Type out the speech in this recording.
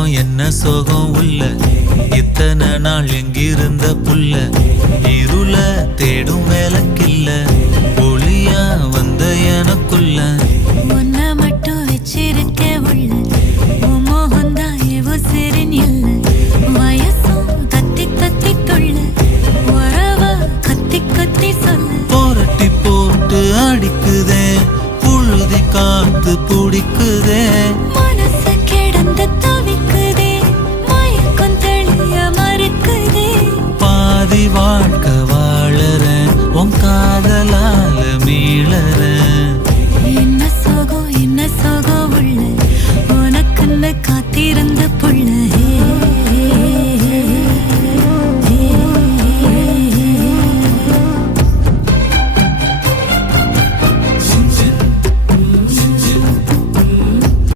வெக்கம் என்ன சோகம் உள்ள இத்தனை நாள் எங்கிருந்த புல்ல இருள தேடும் வேலைக்கில்ல ஒளியா வந்த எனக்குள்ள உன்னை மட்டும் வச்சிருக்க உள்ள